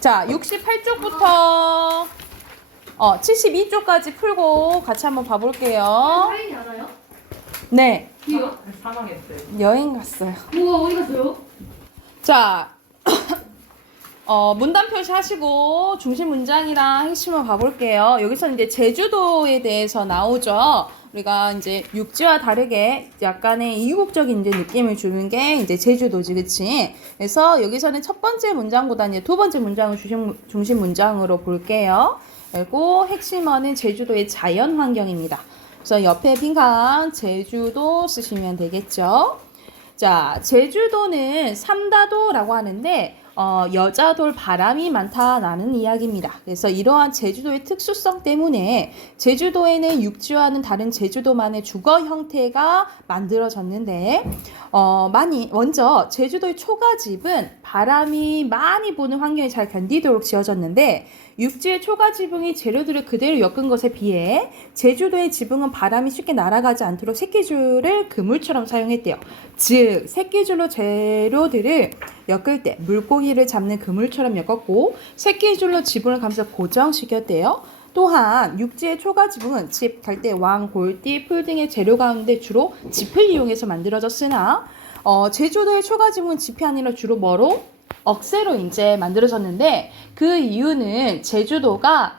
자, 68쪽부터 72쪽까지 풀고 같이 한번 봐볼게요. 사인이 알아요? 네, 사망했어요. 여행 갔어요. 뭐가 어디 갔어요? 자, 문단 표시 하시고 중심 문장이랑 핵심을 봐볼게요. 여기서 이제 제주도에 대해서 나오죠. 우리가 이제 육지와 다르게 약간의 이국적인 이제 느낌을 주는 게 이제 제주도지, 그치? 그래서 여기서는 첫 번째 문장보다 이제 두 번째 문장을 중심 문장으로 볼게요. 그리고 핵심어는 제주도의 자연 환경입니다. 그래서 옆에 빈칸 제주도 쓰시면 되겠죠. 자, 제주도는 삼다도라고 하는데 여자돌 바람이 많다라는 이야기입니다. 그래서 이러한 제주도의 특수성 때문에 제주도에는 육지와는 다른 제주도만의 주거 형태가 만들어졌는데 먼저 제주도의 초가집은 바람이 많이 부는 환경에 잘 견디도록 지어졌는데 육지의 초가지붕이 재료들을 그대로 엮은 것에 비해 제주도의 지붕은 바람이 쉽게 날아가지 않도록 새끼줄을 그물처럼 사용했대요. 즉 새끼줄로 재료들을 엮을 때 물고기를 잡는 그물처럼 엮었고 새끼줄로 지붕을 감싸 고정시켰대요. 또한 육지의 초가지붕은 집, 갈대, 왕, 골띠, 풀 등의 재료 가운데 주로 짚을 이용해서 만들어졌으나 제주도의 초가지붕은 짚이 아니라 주로 뭐로? 억새로 이제 만들어졌는데 그 이유는 제주도가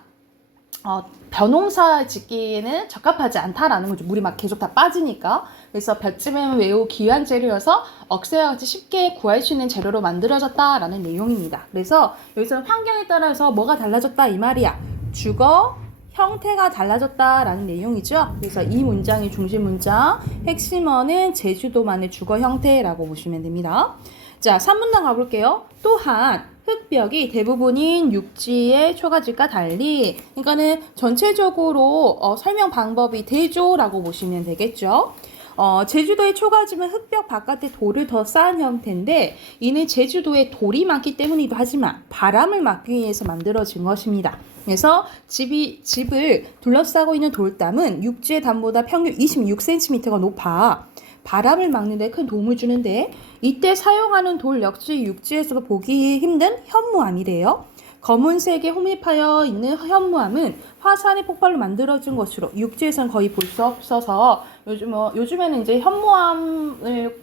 벼농사 짓기에는 적합하지 않다라는 거죠. 물이 막 계속 다 빠지니까. 그래서 볏짚은 매우 귀한 재료여서 억새와 같이 쉽게 구할 수 있는 재료로 만들어졌다라는 내용입니다. 그래서 여기서는 환경에 따라서 뭐가 달라졌다 이 말이야. 주거 형태가 달라졌다라는 내용이죠. 그래서 이 문장이 중심 문장, 핵심어는 제주도만의 주거 형태라고 보시면 됩니다. 자, 3문장 가볼게요. 또한 흙벽이 대부분인 육지의 초가집과 달리, 그러니까는 전체적으로 설명 방법이 대조라고 보시면 되겠죠. 제주도의 초가집은 흙벽 바깥에 돌을 더 쌓은 형태인데 이는 제주도에 돌이 많기 때문이기도 하지만 바람을 막기 위해서 만들어진 것입니다. 그래서 집을 둘러싸고 있는 돌담은 육지의 담보다 평균 26cm가 높아 바람을 막는 데 큰 도움을 주는데 이때 사용하는 돌 역시 육지에서 보기 힘든 현무암이래요. 검은색에 홈입하여 있는 현무암은 화산의 폭발로 만들어진 것으로 육지에서는 거의 볼 수 없어서 요즘에는 이제 현무암을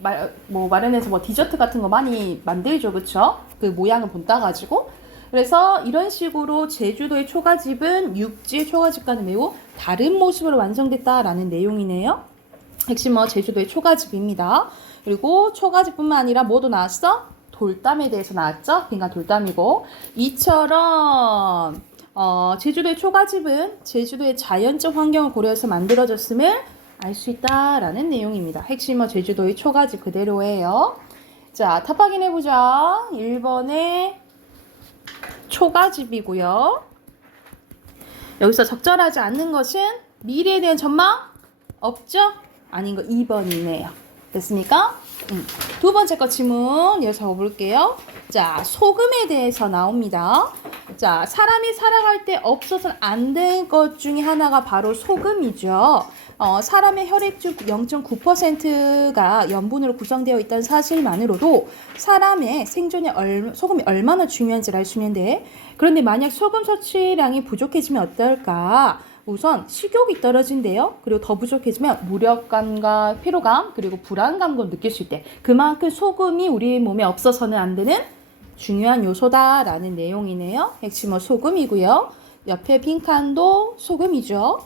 마련해서 디저트 같은 거 많이 만들죠, 그쵸? 그 모양을 본따가지고. 그래서 이런 식으로 제주도의 초가집은 육지의 초가집과는 매우 다른 모습으로 완성됐다라는 내용이네요. 핵심어 제주도의 초가집입니다. 그리고 초가집뿐만 아니라 뭐도 나왔어? 돌담에 대해서 나왔죠? 그러니까 돌담이고 이처럼 제주도의 초가집은 제주도의 자연적 환경을 고려해서 만들어졌음을 알 수 있다라는 내용입니다. 핵심어 제주도의 초가집 그대로예요. 자, 답 확인해보자. 1번의 초가집이고요. 여기서 적절하지 않는 것은 미래에 대한 전망? 없죠? 아닌 거 2번이네요. 됐습니까? 두 번째 거 지문 이어서 볼게요. 자, 소금에 대해서 나옵니다. 자, 사람이 살아갈 때 없어서는 안 될 것 중에 하나가 바로 소금이죠. 사람의 혈액 중 0.9%가 염분으로 구성되어 있다는 사실만으로도 사람의 생존에 소금이 얼마나 중요한지를 알 수 있는데, 그런데 만약 소금 섭취량이 부족해지면 어떨까? 우선 식욕이 떨어진대요. 그리고 더 부족해지면 무력감과 피로감 그리고 불안감도 느낄 수 있대. 그만큼 소금이 우리 몸에 없어서는 안 되는 중요한 요소다라는 내용이네요. 핵심어 소금이고요. 옆에 빈칸도 소금이죠.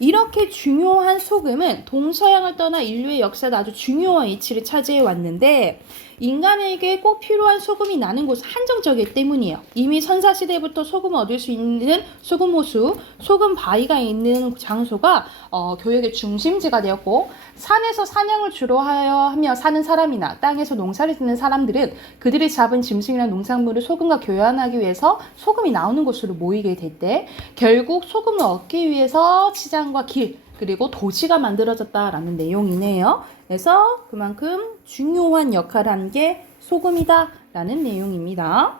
이렇게 중요한 소금은 동서양을 떠나 인류의 역사에 아주 중요한 위치를 차지해 왔는데 인간에게 꼭 필요한 소금이 나는 곳은 한정적이기 때문이에요. 이미 선사시대부터 소금을 얻을 수 있는 소금 호수, 소금 바위가 있는 장소가 교역의 중심지가 되었고 산에서 사냥을 주로 하며 사는 사람이나 땅에서 농사를 짓는 사람들은 그들이 잡은 짐승이나 농산물을 소금과 교환하기 위해서 소금이 나오는 곳으로 모이게 됐대. 결국 소금을 얻기 위해서 시장과 길 그리고 도시가 만들어졌다라는 내용이네요. 그래서 그만큼 중요한 역할을 한 게 소금이다라는 내용입니다.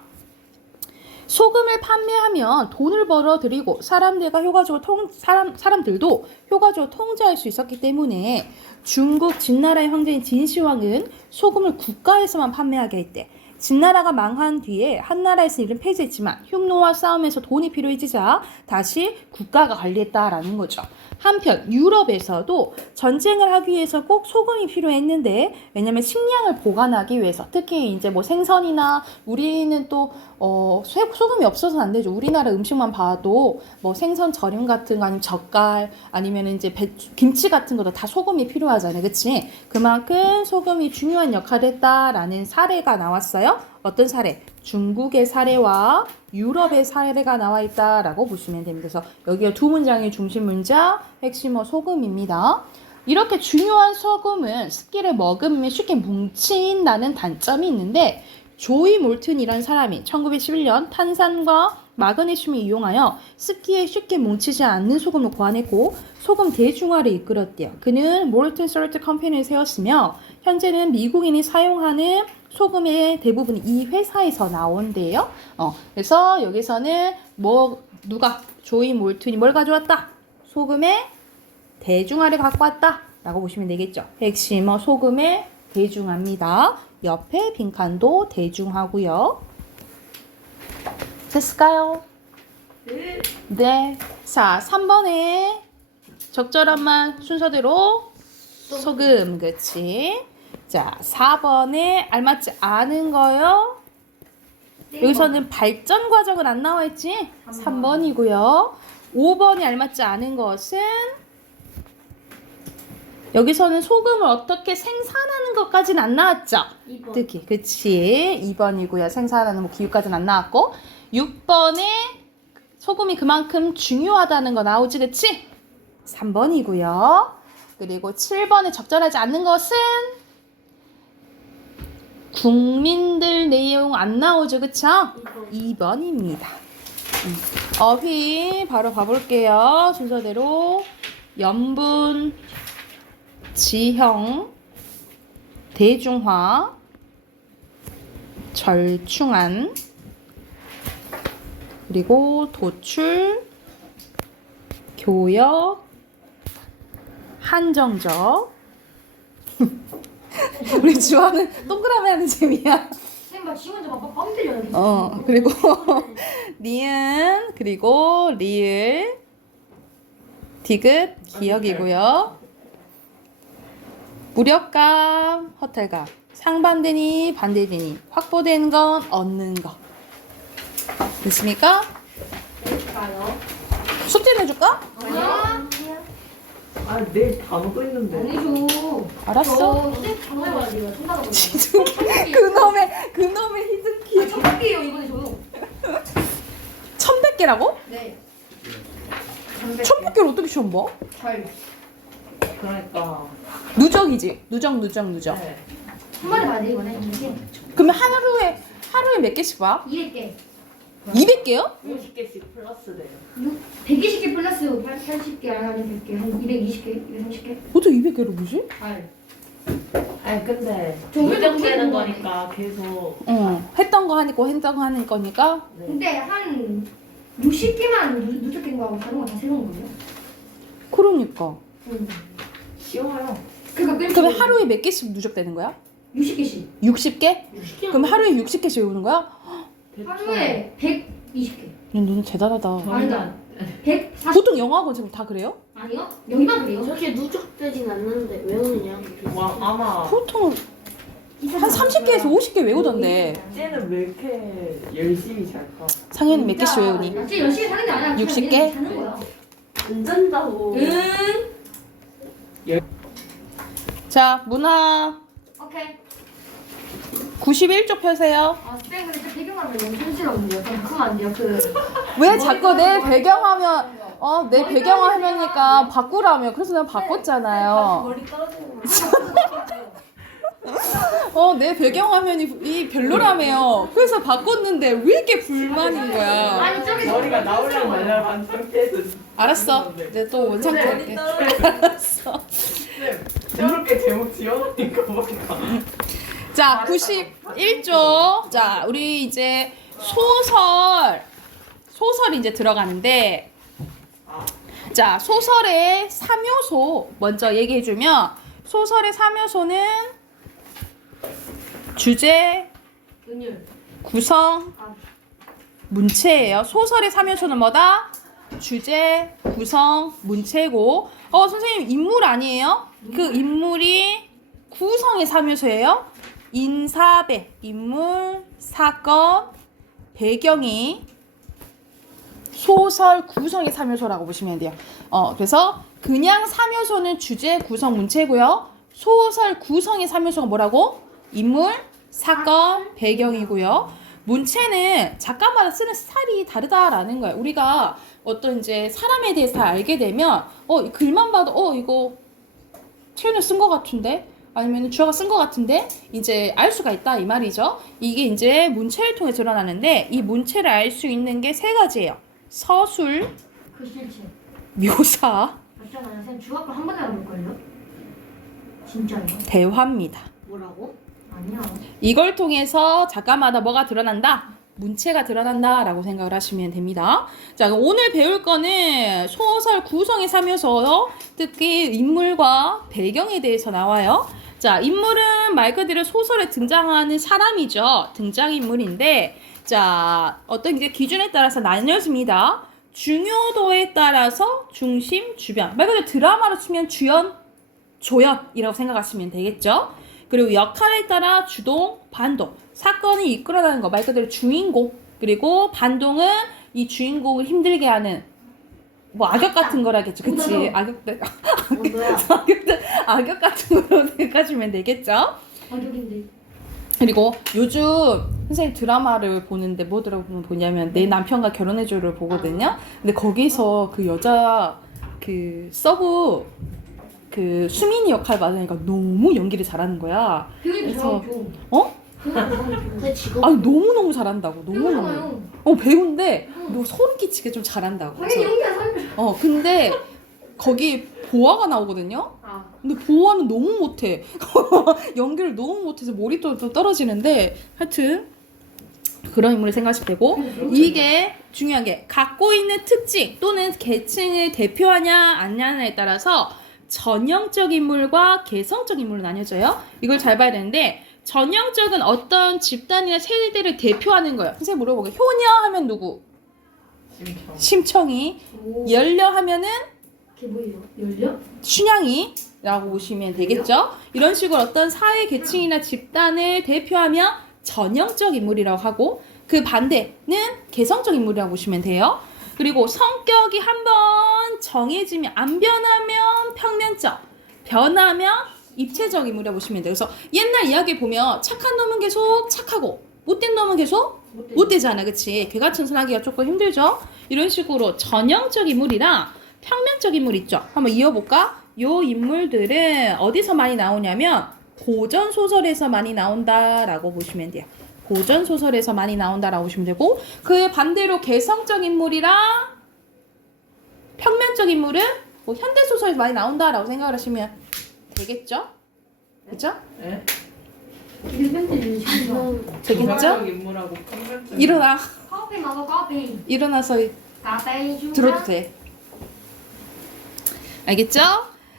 소금을 판매하면 돈을 벌어들이고 사람들도 효과적으로 통제할 수 있었기 때문에 중국 진나라의 황제인 진시황은 소금을 국가에서만 판매하게 했대. 진나라가 망한 뒤에 한나라에서 이를 폐지했지만 흉노와 싸움에서 돈이 필요해지자 다시 국가가 관리했다라는 거죠. 한편 유럽에서도 전쟁을 하기 위해서 꼭 소금이 필요했는데 왜냐면 식량을 보관하기 위해서 특히 이제 뭐 생선이나 우리는 또 소금이 없어서는 안 되죠. 우리나라 음식만 봐도 뭐 생선 절임 같은 거 아니면 젓갈 아니면 이제 김치 같은 것도 다 소금이 필요하잖아요. 그치? 그만큼 소금이 중요한 역할을 했다라는 사례가 나왔어요. 어떤 사례? 중국의 사례와 유럽의 사례가 나와 있다라고 보시면 됩니다. 그래서 여기가 두 문장의 중심 문장, 핵심어 소금입니다. 이렇게 중요한 소금은 습기를 머금으면 쉽게 뭉친다는 단점이 있는데 조이 몰튼이라는 사람이 1911년 탄산과 마그네슘을 이용하여 습기에 쉽게 뭉치지 않는 소금을 고안했고 소금 대중화를 이끌었대요. 그는 몰튼 솔트 컴퍼니를 세웠으며 현재는 미국인이 사용하는 소금의 대부분 이 회사에서 나온대요. 그래서 여기서는 누가 조이 몰튼이 뭘 가져왔다? 소금의 대중화를 갖고 왔다 라고 보시면 되겠죠. 핵심어 소금의 대중화입니다. 옆에 빈칸도 대중화고요. 됐을까요? 네. 자, 3번에 적절한 말 순서대로 소금, 그치? 자, 4번에 알맞지 않은 거요. 여기서는 발전 과정은 안 나와 있지? 3번이고요. 5번이 알맞지 않은 것은 여기서는 소금을 어떻게 생산하는 것까지는 안 나왔죠? 2번. 특히 그치 2번이고요. 생산하는 뭐 기후까지는 안 나왔고 6번에 소금이 그만큼 중요하다는 거 나오지 그치? 3번이고요. 그리고 7번에 적절하지 않는 것은 국민들 내용 안 나오죠 그쵸? 2번입니다. 어휘 바로 가볼게요. 순서대로 염분 지형, 대중화, 절충안, 그리고 도출, 교역, 한정적. 우리 주아는 동그라미 하는 재미야. 쌤, 지 혼자 막 뻥 때려요. 그리고 니은, 그리고 리을, 디귿, 기역이고요. 무력감, 허탈감, 상반되니 반대되니 확보된 건 얻는 거. 됐습니까? 될까요? 숙제 내줄까? 아니야. 아, 내일 단어도 있는데. 아니죠. 알았어. 쌤 전화해봐야 돼요. 전화가 지금 그놈의 히든키. 첫 번째예요 이번에 저요. 1100개라고? 네. 1100개를 어떻게 시험 봐? 잘. 그러니까. 누적이지. 누적. 네. 한 마리 봐야 돼 이번에. 그러면 하루에 몇 개씩 봐? 200개. 200개요? 50개씩 플러스 돼요. 120개 플러스 80개 아니 100개 한 220개 230개. 어떻게 200개를 보지? 아니, 근데. 저 오늘도 누적되는 그거 거니까 계속. 했던 거 하는 거니까. 네. 근데 한 60개만 누적된 거하고 다른 거 다 세운 거예요? 그러니까. 쉬워요. 그러면 하루에 몇 개씩 누적되는 거야? 60개씩. 60개? 그럼 하루에 60개씩 외우는 거야? 하루에 120개. 너는 대단하다. 아니다. 140. 보통 영어학원 지금 다 그래요? 아니요? 여기만 그래요? 저렇게 누적되진 않는데 왜오느냐? 와, 아마. 보통 한 30개에서 50개 외우던데. 쟤는 왜 이렇게 열심히 잘까? 상현이 몇 개씩 외우니? 나 진짜 열심히 사는 게 아니라 그냥 60개? 얘는 자는 거야. 안 잔다고. 자, 문화 오케이. 91쪽 펴세요. 아, 쌤 근데 저 배경화면 너무 현실없는데요. 좀 그거 안 돼요? 왜 자꾸 내 배경화면 내 배경화면이니까 바꾸라며. 그래서 내가 바꿨잖아요. 머리 떨어지는 거. 내 배경화면이 별로라며요. 그래서 바꿨는데 왜 이렇게 불만인 거야? 아니 저기 머리가 나오려고 말려고 한 상태에서. 알았어. 내가 또 원상 볼게. 알았어. 저렇게 제목 지어놓으니까 뭔가. 자, 91쪽. 자, 우리 이제 소설이 이제 들어가는데, 자, 소설의 3요소 먼저 얘기해주면, 소설의 3요소는 주제, 은율. 구성, 문체예요. 소설의 3요소는 뭐다? 주제, 구성, 문체고. 선생님 인물 아니에요? 그 인물이 구성의 3요소예요. 인사배, 인물, 사건, 배경이 소설 구성의 3요소라고 보시면 돼요. 그래서 그냥 3요소는 주제, 구성, 문체고요. 소설 구성의 3요소가 뭐라고? 인물, 사건, 배경이고요. 문체는 작가마다 쓰는 스타일이 다르다라는 거예요. 우리가 어떤 이제 사람에 대해서 다 알게 되면 글만 봐도 이거 최윤이 쓴 것 같은데 아니면 주아가 쓴 것 같은데 이제 알 수가 있다 이 말이죠. 이게 이제 문체를 통해 드러나는데 이 문체를 알 수 있는 게 세 가지예요. 서술, 글씨체. 묘사, 맞잖아요. 선생님 중학교 한 번에 해볼걸요? 진짜요? 대화입니다. 뭐라고? 아니야. 이걸 통해서 작가마다 뭐가 드러난다? 문체가 드러난다 라고 생각을 하시면 됩니다. 자, 오늘 배울 거는 소설 구성의 3요소, 특히 인물과 배경에 대해서 나와요. 자, 인물은 말 그대로 소설에 등장하는 사람이죠. 등장인물인데, 자, 어떤 이제 기준에 따라서 나뉘어집니다. 중요도에 따라서 중심, 주변. 말 그대로 드라마로 치면 주연, 조연이라고 생각하시면 되겠죠. 그리고 역할에 따라 주동, 반동. 사건이 이끌어가는 거 말 그대로 주인공. 그리고 반동은 이 주인공을 힘들게 하는 뭐 악역 같은 거라겠죠. 그치? 악역 같은 거로 생각하시면 되겠죠. 악역인데. 그리고 요즘 선생님 드라마를 보는데 뭐 보냐면 내 남편과 결혼해줘를 보거든요. 근데 거기서 그 여자 그 서브 그 수민이 역할 맡으니까 너무 연기를 잘하는 거야. 그래서 어? 그 직업. 아니 너무너무 잘한다고. 너무너무. 배우잖아요. 배우인데 너 소름 끼치게 좀 잘한다고. 당연히 연기야 선배. 근데 거기 보아가 나오거든요. 아. 근데 보아는 너무 못해. 연기를 너무 못해서 몰입도가 좀 떨어지는데 하여튼 그런 인물을 생각하시면 되고 이게 중요한 게 갖고 있는 특징 또는 계층을 대표하냐 아니냐에 따라서 전형적 인물과 개성적 인물로 나뉘어져요. 이걸 잘 봐야 되는데 전형적은 어떤 집단이나 세대를 대표하는 거예요. 선생님 물어보게. 효녀 하면 누구? 심청. 심청이. 오. 열녀 하면은 그게 뭐예요? 열려? 춘향이라고 보시면 되겠죠. 이런 식으로 어떤 사회 계층이나 집단을 대표하며 전형적 인물이라고 하고 그 반대는 개성적 인물이라고 보시면 돼요. 그리고 성격이 한번 정해지면 안 변하면 평면적, 변하면 입체적 인물이라고 보시면 돼요. 그래서 옛날 이야기 보면 착한 놈은 계속 착하고 못된 놈은 계속 못되잖아. 그치? 개가천선하기가 조금 힘들죠? 이런 식으로 전형적 인물이랑 평면적 인물 있죠? 한번 이어볼까? 요 인물들은 어디서 많이 나오냐면 고전소설에서 많이 나온다라고 보시면 돼요. 고전소설에서 많이 나온다라고 보시면 되고 그 반대로 개성적 인물이랑 평면적 인물은 뭐 현대소설에서 많이 나온다라고 생각을 하시면 되겠죠? 그죠? 네? 이게 팬들이 지금 되겠죠? 정상적 인물하고 평면적. 일어나. 커피 먹어 커피. 일어나서 카페인 주자. 들어도 돼. 알겠죠?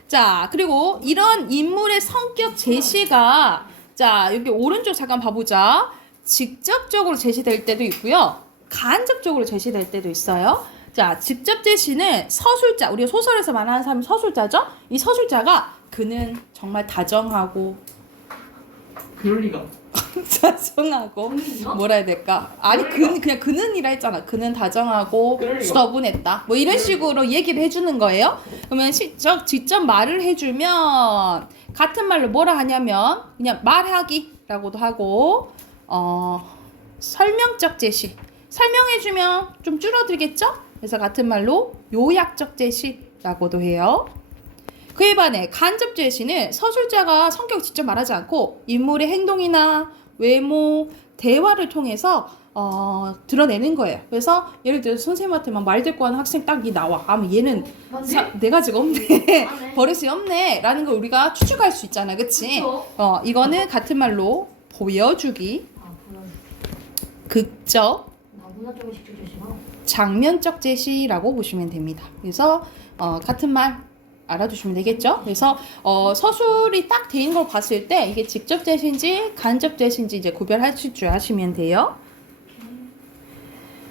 자, 그리고 이런 인물의 성격 제시가 자, 여기 오른쪽 잠깐 봐보자. 직접적으로 제시될 때도 있고요. 간접적으로 제시될 때도 있어요. 자, 직접 제시는 서술자. 우리가 소설에서 말하는 사람이 서술자죠? 이 서술자가 그는 정말 다정하고 그럴 리가. 자성하고 뭐라 해야 될까? 아니 그냥 그는이라 했잖아. 그는 다정하고 그러니까. 수더분했다. 뭐 이런 식으로 얘기를 해주는 거예요. 그러면 직접 말을 해주면 같은 말로 뭐라 하냐면 그냥 말하기라고도 하고 설명적 제시. 설명해주면 좀 줄어들겠죠? 그래서 같은 말로 요약적 제시라고도 해요. 그에 반해 간접 제시는 서술자가 성격을 직접 말하지 않고 인물의 행동이나 외모, 대화를 통해서 드러내는 거예요. 그래서 예를 들어서 선생님한테 막 말대꾸 하는 학생 딱 나와. 얘는 네 가지가 없네. 버릇이 없네. 라는 걸 우리가 추측할 수 있잖아. 그치? 그쵸. 이거는 같은 말로 보여주기, 보여. 극적, 문화적인 식적 제시가. 장면적 제시라고 보시면 됩니다. 그래서 같은 말 알아두시면 되겠죠. 그래서 서술이 딱 돼 있는 걸 봤을 때 이게 직접 제시인지 간접 제시인지 이제 구별하실 줄 아시면 돼요.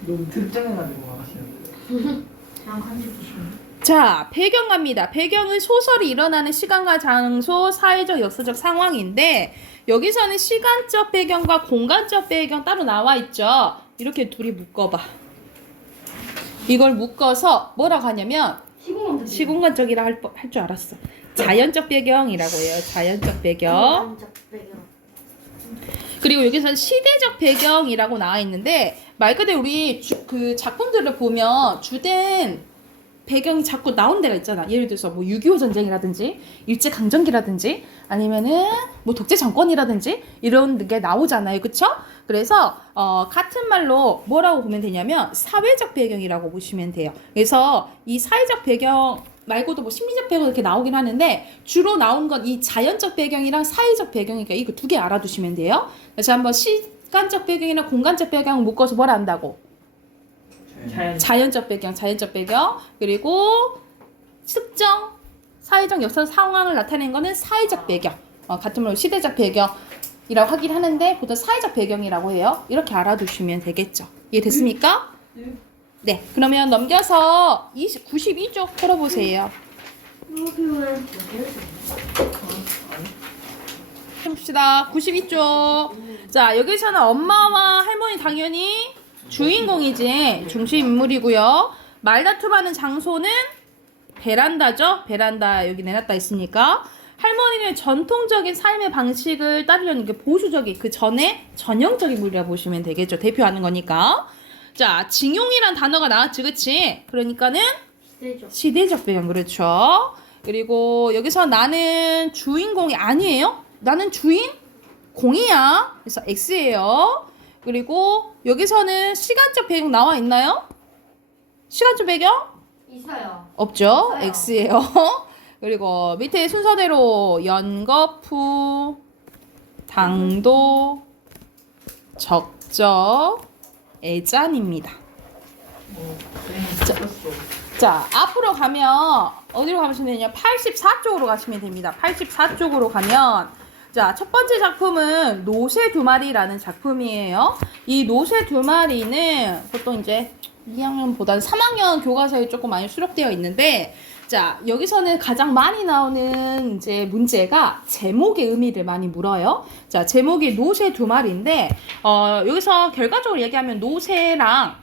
너무 특정해가지고 하시는 그냥 간식 주시면. 자, 배경 갑니다. 배경은 소설이 일어나는 시간과 장소, 사회적, 역사적 상황인데 여기서는 시간적 배경과 공간적 배경 따로 나와 있죠. 이렇게 둘이 묶어봐. 이걸 묶어서 뭐라고 하냐면 시공간 시공간적이라 할 줄 알았어. 자연적 배경이라고 해요. 자연적 배경. 간접 배경. 그리고 여기서는 시대적 배경이라고 나와 있는데 말 그대로 우리 그 작품들을 보면 주된 배경이 자꾸 나온 데가 있잖아. 예를 들어서 뭐 6.25 전쟁이라든지 일제강점기라든지 아니면은 뭐 독재 정권이라든지 이런 게 나오잖아요. 그쵸? 그래서 같은 말로 뭐라고 보면 되냐면 사회적 배경이라고 보시면 돼요. 그래서 이 사회적 배경 말고도 뭐 심리적 배경 이렇게 나오긴 하는데 주로 나온 건 이 자연적 배경이랑 사회적 배경이니까 이거 두 개 알아두시면 돼요. 그래서 한번 시간적 배경이랑 공간적 배경 묶어서 뭘 한다고? 자연적 배경, 그리고 특정 사회적 역사 상황을 나타내는 거는 사회적 배경, 같은 말로 시대적 배경이라고 하긴 하는데 보통 사회적 배경이라고 해요. 이렇게 알아두시면 되겠죠. 이해됐습니까? 네, 그러면 넘겨서 92쪽 풀어보세요. 해봅시다. 92쪽. 자, 여기서는 엄마와 할머니 당연히 주인공이지 중심 인물이고요. 말다툼하는 장소는 베란다죠. 베란다 여기 내놨다 있으니까 할머니는 전통적인 삶의 방식을 따르려는 게 보수적인 그 전에 전형적인 인물이라 보시면 되겠죠. 대표하는 거니까. 자, 징용이란 단어가 나왔지, 그치? 그러니까는 시대적 배경, 그렇죠. 그리고 여기서 나는 주인공이 아니에요. 나는 주인공이야. 그래서 X예요. 그리고 여기서는 시간적 배경 나와 있나요? 시간적 배경? 있어요. 없죠. 없어요. X예요. 그리고 밑에 순서대로 연거푸, 당도, 적적, 애잔입니다. 자, 앞으로 가면 어디로 가시면 되냐? 84쪽으로 가시면 됩니다. 84쪽으로 가면 자, 첫 번째 작품은 노새 두 마리라는 작품이에요. 이 노새 두 마리는 보통 이제 2학년보다는 3학년 교과서에 조금 많이 수록되어 있는데 자, 여기서는 가장 많이 나오는 이제 문제가 제목의 의미를 많이 물어요. 자, 제목이 노새 두 마리인데 여기서 결과적으로 얘기하면 노새랑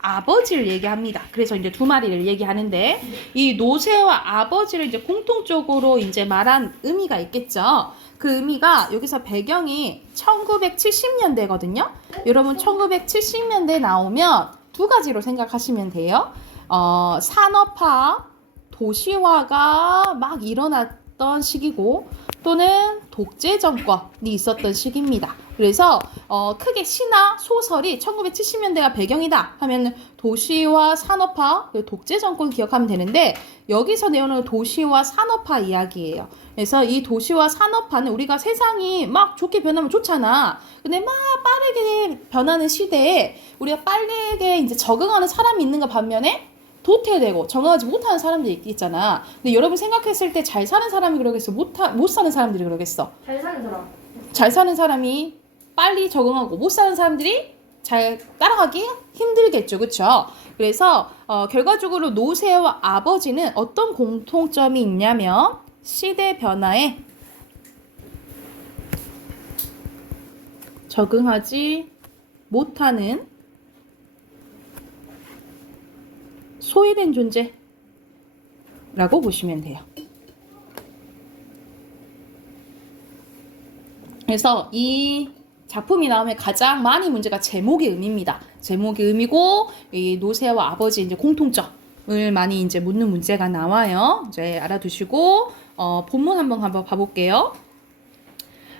아버지를 얘기합니다. 그래서 이제 두 마리를 얘기하는데 이 노새와 아버지를 이제 공통적으로 이제 말한 의미가 있겠죠. 그 의미가 여기서 배경이 1970년대거든요. 여러분 1970년대 나오면 두 가지로 생각하시면 돼요. 산업화, 도시화가 막 일어났던 시기고 또는 독재 정권이 있었던 시기입니다. 그래서 크게 시나 소설이 1970년대가 배경이다 하면 도시화, 산업화, 독재 정권 기억하면 되는데 여기서 내용은 도시화, 산업화 이야기예요. 그래서 이 도시화, 산업화는 우리가 세상이 막 좋게 변하면 좋잖아. 근데 막 빠르게 변하는 시대에 우리가 빠르게 이제 적응하는 사람이 있는가 반면에 도태되고 적응하지 못하는 사람들이 있잖아. 근데 여러분 생각했을 때 잘 사는 사람이 그러겠어? 못 사는 사람들이 그러겠어? 잘 사는 사람. 잘 사는 사람이 빨리 적응하고 못 사는 사람들이 잘 따라가기 힘들겠죠. 그쵸? 그래서 결과적으로 노새와 아버지는 어떤 공통점이 있냐면 시대 변화에 적응하지 못하는 소외된 존재라고 보시면 돼요. 그래서 이 작품이 나오면 가장 많이 문제가 제목의 의미입니다. 제목의 의미고 이 노새와 아버지 이제 공통점을 많이 이제 묻는 문제가 나와요. 이제 알아두시고 본문 한번 봐볼게요.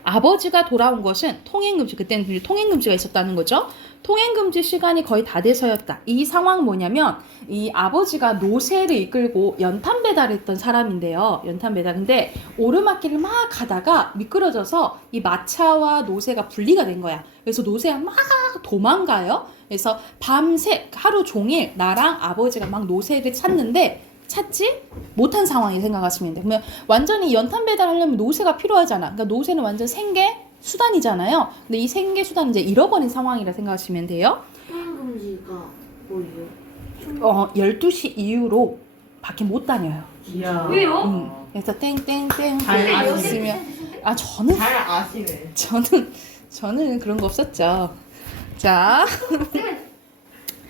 아버지가 돌아온 것은 통행금지, 그때는 통행금지가 있었다는 거죠. 통행금지 시간이 거의 다 돼서였다. 이 상황은 뭐냐면 이 아버지가 노새를 이끌고 연탄 배달했던 사람인데요. 연탄 배달. 근데 오르막길을 막 가다가 미끄러져서 이 마차와 노새가 분리가 된 거야. 그래서 노새가 막 도망가요. 그래서 밤새 하루 종일 나랑 아버지가 막 노새를 찾는데 찾지 못한 상황이 생각하시면 돼요. 그러면 완전히 연탄 배달하려면 노새가 필요하잖아. 그러니까 노새는 완전 생계 수단이잖아요. 근데 이 생계 수단을 이제 잃어버린 상황이라 생각하시면 돼요. 통행금지가 뭐예요? 12시 이후로 밖에 못 다녀요. 이야. 왜요? 그래서 땡땡땡 잘 그거 아시네. 있으면 저는 잘 아시네. 저는 그런 거 없었죠. 자,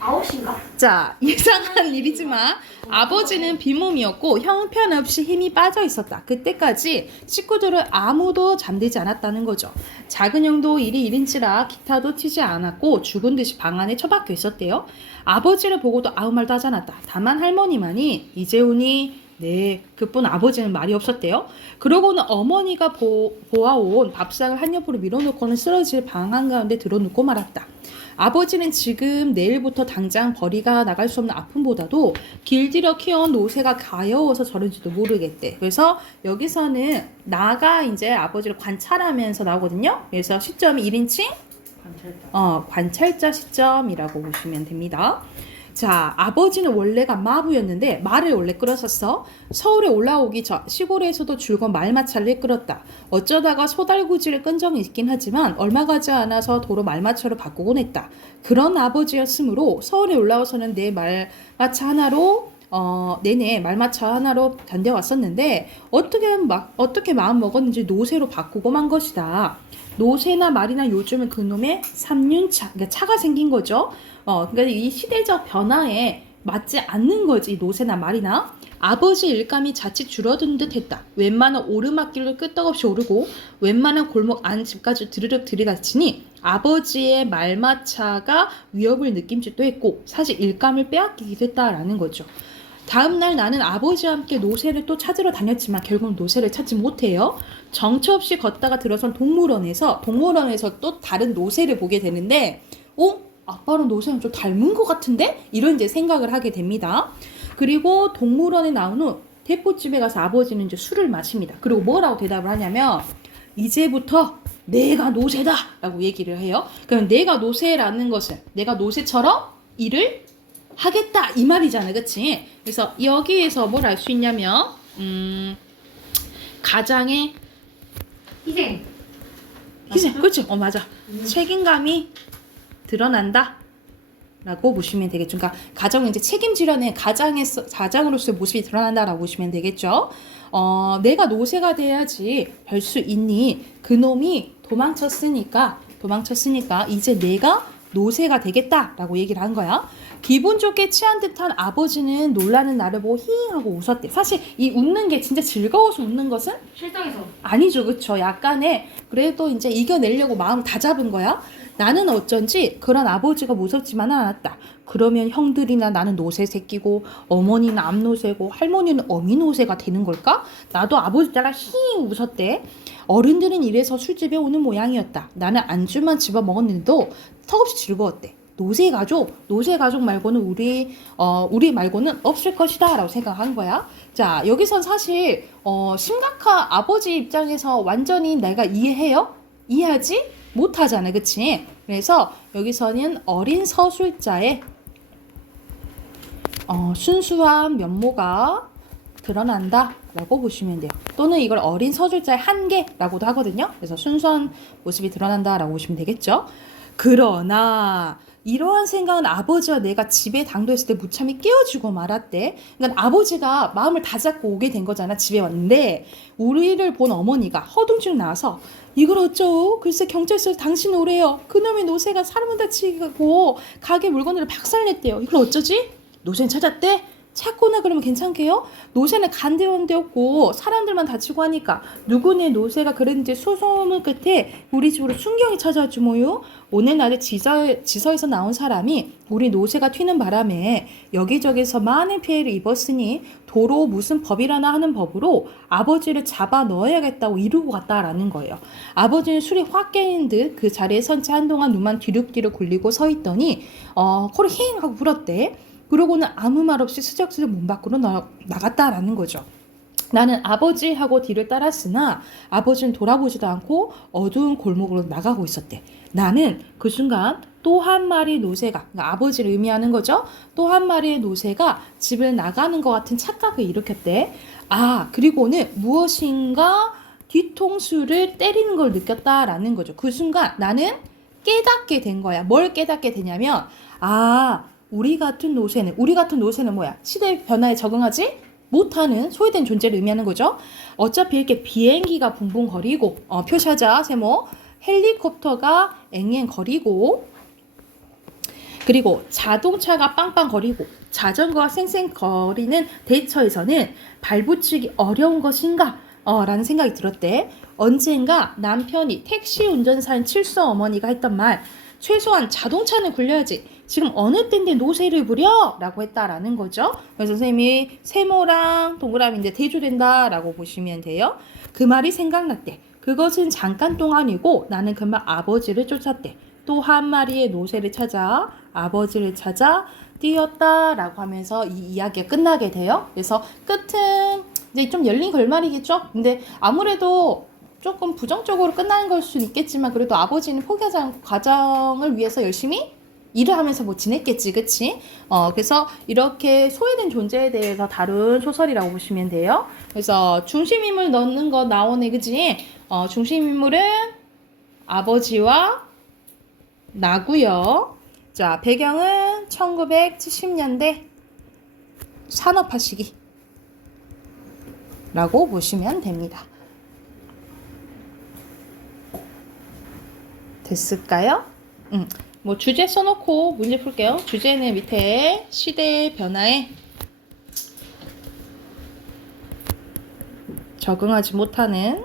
9시인가? 자 예상한 일이지만 아버지는 빈몸이었고 형편없이 힘이 빠져 있었다. 그때까지 식구들은 아무도 잠들지 않았다는 거죠. 작은 형도 일이 일인지라 기타도 치지 않았고 죽은 듯이 방 안에 처박혀 있었대요. 아버지를 보고도 아무 말도 하지 않았다. 다만 할머니만이 이제 오니 네, 그뿐 아버지는 말이 없었대요. 그러고는 어머니가 보아온 밥상을 한 옆으로 밀어놓고는 쓰러질 방 한가운데 들어눕고 말았다. 아버지는 지금 내일부터 당장 벌이가 나갈 수 없는 아픔보다도 길들여 키워온 노새가 가여워서 저런지도 모르겠대. 그래서 여기서는 나가 이제 아버지를 관찰하면서 나오거든요. 그래서 시점이 1인칭 관찰자 시점이라고 보시면 됩니다. 자, 아버지는 원래가 마부였는데 말을 원래 끌었었어. 서울에 올라오기 전 시골에서도 즐거운 말마차를 끌었다. 어쩌다가 소달구지를 끈 적이 있긴 하지만 얼마 가지 않아서 도로 말마차로 바꾸곤 했다. 그런 아버지였으므로 서울에 올라와서는 내 말마차 하나로 내내 말마차 하나로 견뎌왔었는데 어떻게 마음 먹었는지 노새로 바꾸고 만 것이다. 노새나 말이나 요즘은 그놈의 삼륜차, 그러니까 차가 생긴 거죠. 그러니까 이 시대적 변화에 맞지 않는 거지, 노새나 말이나. 아버지 일감이 자칫 줄어든 듯 했다. 웬만한 오르막길을 끄떡없이 오르고 웬만한 골목 안 집까지 드르륵 들이닥치니 아버지의 말마차가 위협을 느낌짓도 했고 사실 일감을 빼앗기기도 했다라는 거죠. 다음날 나는 아버지와 함께 노새를 또 찾으러 다녔지만 결국 노새를 찾지 못해요. 정처 없이 걷다가 들어선 동물원에서 또 다른 노새를 보게 되는데 아빠랑 노새는 좀 닮은 것 같은데? 이런 이제 생각을 하게 됩니다. 그리고 동물원에 나온 후 대포집에 가서 아버지는 이제 술을 마십니다. 그리고 뭐라고 대답을 하냐면 이제부터 내가 노새다 라고 얘기를 해요. 그럼 내가 노새라는 것은 내가 노새처럼 일을 하겠다 이 말이잖아, 그치? 그래서 여기에서 뭘 알 수 있냐면 가장의 희생. 그치? 맞아. 책임감이 드러난다 라고 보시면 되겠죠. 그러니까 가정을 이제 책임지려는 가장으로서의 모습이 드러난다라고 보시면 되겠죠. 내가 노새가 돼야지 별 수 있니? 그놈이 도망쳤으니까 이제 내가 노새가 되겠다라고 얘기를 한 거야. 기분 좋게 취한 듯한 아버지는 놀라는 나를 보고 히잉 하고 웃었대. 사실 이 웃는 게 진짜 즐거워서 웃는 것은 실성에서. 아니죠, 그쵸? 약간의 그래도 이제 이겨내려고 마음 다 잡은 거야. 나는 어쩐지 그런 아버지가 무섭지만은 않았다. 그러면 형들이나 나는 노새 새끼고 어머니는 암노새고 할머니는 어미노새가 되는 걸까? 나도 아버지 따라 힝 웃었대. 어른들은 이래서 술집에 오는 모양이었다. 나는 안주만 집어 먹었는데도 턱없이 즐거웠대. 노새 가족 말고는 우리 말고는 없을 것이다 라고 생각한 거야. 자, 여기선 사실 심각한 아버지 입장에서 완전히 내가 이해해요? 이해하지? 못하잖아, 그치? 그래서 여기서는 어린 서술자의 순수한 면모가 드러난다 라고 보시면 돼요. 또는 이걸 어린 서술자의 한계라고도 하거든요. 그래서 순수한 모습이 드러난다 라고 보시면 되겠죠. 그러나 이러한 생각은 아버지와 내가 집에 당도했을 때 무참히 깨어지고 말았대. 그러니까 아버지가 마음을 다잡고 오게 된 거잖아. 집에 왔는데 우리를 본 어머니가 허둥지둥 나와서 이걸 어쩌오? 글쎄 경찰서에서 당신 오래요. 그놈의 노새가 사람을 다치고 가게 물건들을 박살냈대요. 이걸 어쩌지? 노새는 찾았대? 찾거나 그러면 괜찮게요? 노새는 간대원되었고 사람들만 다치고 하니까 누구네 노새가 그랬는지 소소문 끝에 우리 집으로 순경이 찾아왔지 뭐요? 오늘 날에 지서에서 나온 사람이 우리 노새가 튀는 바람에 여기저기서 많은 피해를 입었으니 도로 무슨 법이라나 하는 법으로 아버지를 잡아 넣어야겠다고 이루고 갔다라는 거예요. 아버지는 술이 확 깨인 듯 그 자리에 선 채 한동안 눈만 뒤룩뒤룩 굴리고 서 있더니 코를 힝 하고 불었대. 그러고는 아무 말 없이 스적스적 문 밖으로 나갔다라는 거죠. 나는 아버지하고 뒤를 따랐으나 아버지는 돌아보지도 않고 어두운 골목으로 나가고 있었대. 나는 그 순간 또 한 마리 노새가, 그러니까 아버지를 의미하는 거죠. 또 한 마리의 노새가 집을 나가는 것 같은 착각을 일으켰대. 아, 그리고는 무엇인가 뒤통수를 때리는 걸 느꼈다라는 거죠. 그 순간 나는 깨닫게 된 거야. 뭘 깨닫게 되냐면, 아, 우리 같은 노새는 뭐야? 시대 변화에 적응하지 못하는 소외된 존재를 의미하는 거죠. 어차피 이렇게 비행기가 붕붕거리고, 표시하자, 세모. 헬리콥터가 앵앵거리고, 그리고 자동차가 빵빵거리고, 자전거가 쌩쌩거리는 대처에서는 발붙이기 어려운 것인가? 라는 생각이 들었대. 언젠가 남편이 택시 운전사인 칠수 어머니가 했던 말, 최소한 자동차는 굴려야지. 지금 어느 때인데 노새를 부려? 라고 했다라는 거죠. 그래서 선생님이 세모랑 동그라미인데 대조된다라고 보시면 돼요. 그 말이 생각났대. 그것은 잠깐 동안이고 나는 그만 아버지를 쫓았대. 또 한 마리의 노새를 찾아 아버지를 찾아 뛰었다라고 하면서 이 이야기가 끝나게 돼요. 그래서 끝은 이제 좀 열린 결말이겠죠. 근데 아무래도 조금 부정적으로 끝나는 걸 수는 있겠지만 그래도 아버지는 포기하지 않고 가정을 위해서 열심히 일을 하면서 뭐 지냈겠지, 그치? 그래서 이렇게 소외된 존재에 대해서 다룬 소설이라고 보시면 돼요. 그래서 중심인물 넣는 거 나오네, 그치? 중심인물은 아버지와 나고요. 자, 배경은 1970년대 산업화 시기라고 보시면 됩니다. 됐을까요? 뭐 주제 써놓고 문제 풀게요. 주제는 밑에 시대의 변화에 적응하지 못하는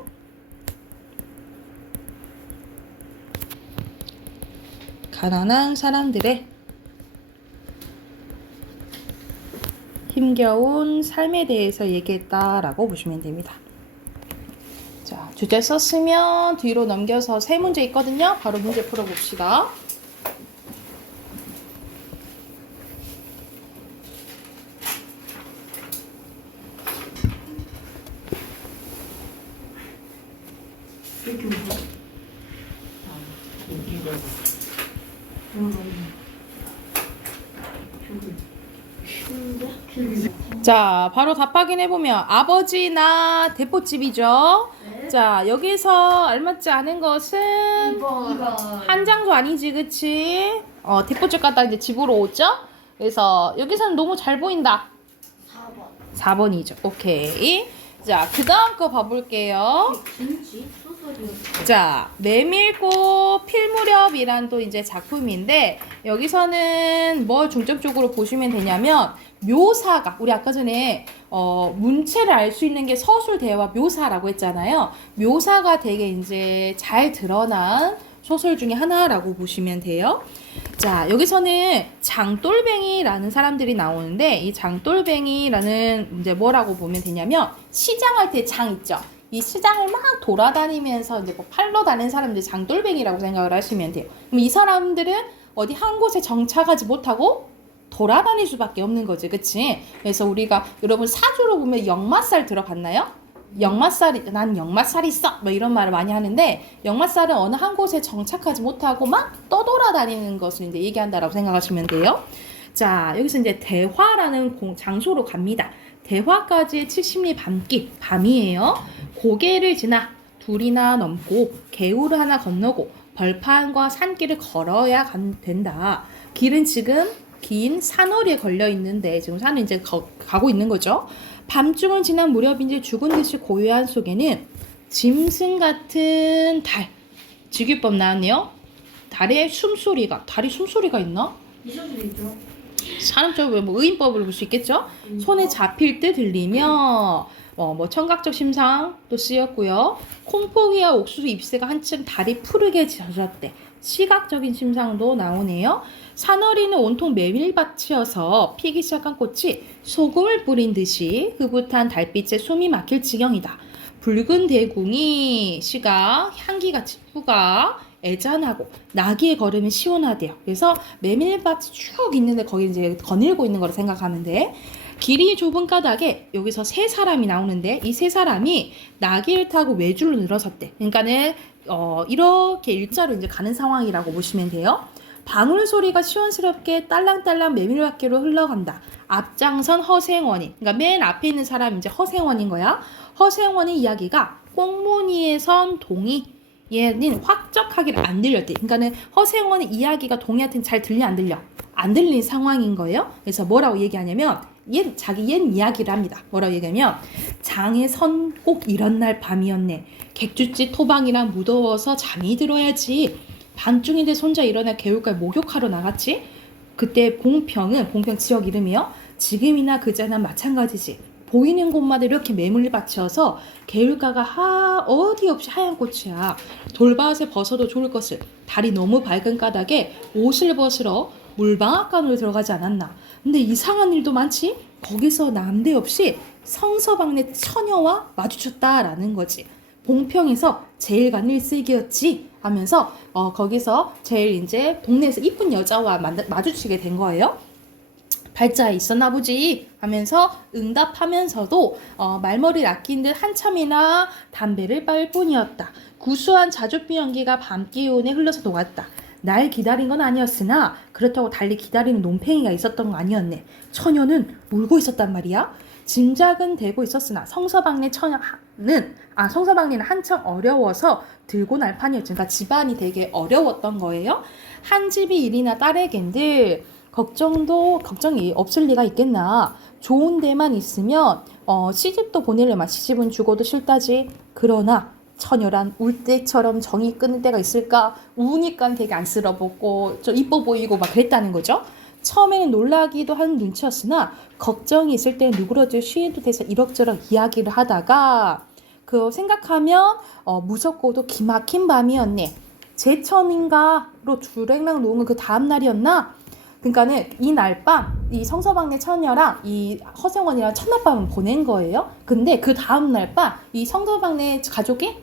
가난한 사람들의 힘겨운 삶에 대해서 얘기했다라고 보시면 됩니다. 자, 주제 썼으면 뒤로 넘겨서 세 문제 있거든요. 바로 문제 풀어봅시다. 이렇게 웃어. 웃긴가 봐. 자, 바로 답 확인해보면 아버지 나 대포집이죠. 네. 자, 여기서 알맞지 않은 것은 2번. 한 장도 아니지, 그치? 대포집 갔다 이제 집으로 오죠? 그래서 여기서는 너무 잘 보인다. 4번. 4번이죠. 오케이. 자, 그 다음 거 봐볼게요. 진지? 소설이었어. 자, 메밀꽃 필무렵이란 또 이제 작품인데 여기서는 뭘 중점적으로 보시면 되냐면 묘사가 우리 아까 전에 문체를 알 수 있는 게 서술 대화 묘사라고 했잖아요. 묘사가 되게 이제 잘 드러난 소설 중에 하나라고 보시면 돼요. 자, 여기서는 장돌뱅이라는 사람들이 나오는데 이 장돌뱅이라는 이제 뭐라고 보면 되냐면 시장할 때 장 있죠. 이 시장을 막 돌아다니면서 이제 뭐 팔러 다니는 사람들 장돌뱅이라고 생각을 하시면 돼요. 그럼 이 사람들은 어디 한 곳에 정착하지 못하고 돌아다닐 수밖에 없는 거지, 그치? 그래서 우리가 여러분 사주로 보면 역마살 들어봤나요? 역마살이 난 역마살이 있어 뭐 이런 말을 많이 하는데 역마살은 어느 한 곳에 정착하지 못하고 막 떠돌아다니는 것을 이제 얘기한다라고 생각하시면 돼요. 자, 여기서 이제 대화라는 장소로 갑니다. 대화까지의 70리 밤이에요. 고개를 지나 둘이나 넘고 개울을 하나 건너고 벌판과 산길을 걸어야 된다. 길은 지금 긴 산허리에 걸려 있는데 지금 산을 이제 가고 있는 거죠. 밤중을 지난 무렵인지 죽은 듯이 고요한 속에는 짐승 같은 달. 직유법 나왔네요. 달이 숨소리가 있나? 있을 수도 있죠. 산업적으로 뭐 의인법을 볼 수 있겠죠. 손에 잡힐 듯 들리며 뭐 청각적 심상도 쓰였고요. 콩포기와 옥수수 잎새가 한층 달이 푸르게 젖었대. 시각적인 심상도 나오네요. 산허리는 온통 메밀밭이어서 피기 시작한 꽃이 소금을 뿌린 듯이 흐뭇한 달빛에 숨이 막힐 지경이다. 붉은 대궁이 시가 향기같이 후가 애잔하고 나귀의 걸음이 시원하대요. 그래서 메밀밭이 쭉 있는데 거기 이제 거닐고 있는 거라 생각하면 돼. 길이 좁은 까닭에 여기서 세 사람이 나오는데 이 세 사람이 나귀를 타고 외줄로 늘어섰대. 그러니까는 이렇게 일자로 이제 가는 상황이라고 보시면 돼요. 방울 소리가 시원스럽게 딸랑딸랑 메밀밖으로 흘러간다. 앞장선 허생원이, 그러니까 맨 앞에 있는 사람이 이제 허생원인 거야. 허생원의 이야기가 꽁무니에 선 동이 얘는 확적하게 안 들렸대. 그러니까는 허생원의 이야기가 동이한테는 잘 들려 안 들려? 안 들리는 상황인 거예요. 그래서 뭐라고 얘기하냐면 자기 옛 이야기를 합니다. 뭐라고 얘기하면 장에 선 꼭 이런 날 밤이었네. 객주집 토방이랑 무더워서 잠이 들어야지. 밤중인데 손자 일어나 개울가에 목욕하러 나갔지. 그때 봉평 지역 이름이요. 지금이나 그제나 마찬가지지. 보이는 곳마다 이렇게 매물리 받쳐서 개울가가 어디 없이 하얀 꽃이야. 돌밭에 벗어도 좋을 것을. 달이 너무 밝은 까닭에 옷을 벗으러 물방앗간으로 들어가지 않았나. 근데 이상한 일도 많지. 거기서 남대없이 성서방네 처녀와 마주쳤다라는 거지. 봉평에서 제일 간 일색이었지 하면서 거기서 제일 이제 동네에서 이쁜 여자와 마주치게 된 거예요. 발자에 있었나 보지 하면서 응답하면서도 말머리를 아낀 듯 한참이나 담배를 빨 뿐이었다. 구수한 자줏빛 연기가 밤 기운에 흘러서 녹았다. 날 기다린 건 아니었으나 그렇다고 달리 기다리는 논팽이가 있었던 거 아니었네. 처녀는 울고 있었단 말이야. 짐작은 되고 있었으나 성서방네 성서방네는 한참 어려워서 들고 날 판이었지. 그러니까 집안이 되게 어려웠던 거예요. 한 집이 일이나 딸에겐들 걱정이 없을 리가 있겠나. 좋은 데만 있으면 시집도 보내려면 시집은 주고도 싫다지. 그러나 처녀란 울 때처럼 정이 끊을 때가 있을까? 우니까 되게 안쓰러웠고 좀 이뻐 보이고 막 그랬다는 거죠. 처음에는 놀라기도 한 눈치였으나 걱정이 있을 때 누구라도 쉬해도 돼서 이럭저럭 이야기를 하다가 그 생각하면 무섭고도 기막힌 밤이었네. 제천인가로 주랭랑 놓은 건 그 다음 날이었나? 그러니까는 이 날 밤 이 성서방네 처녀랑 이 허생원이랑 첫날 밤을 보낸 거예요. 근데 그 다음 날 밤 이 성서방네 가족이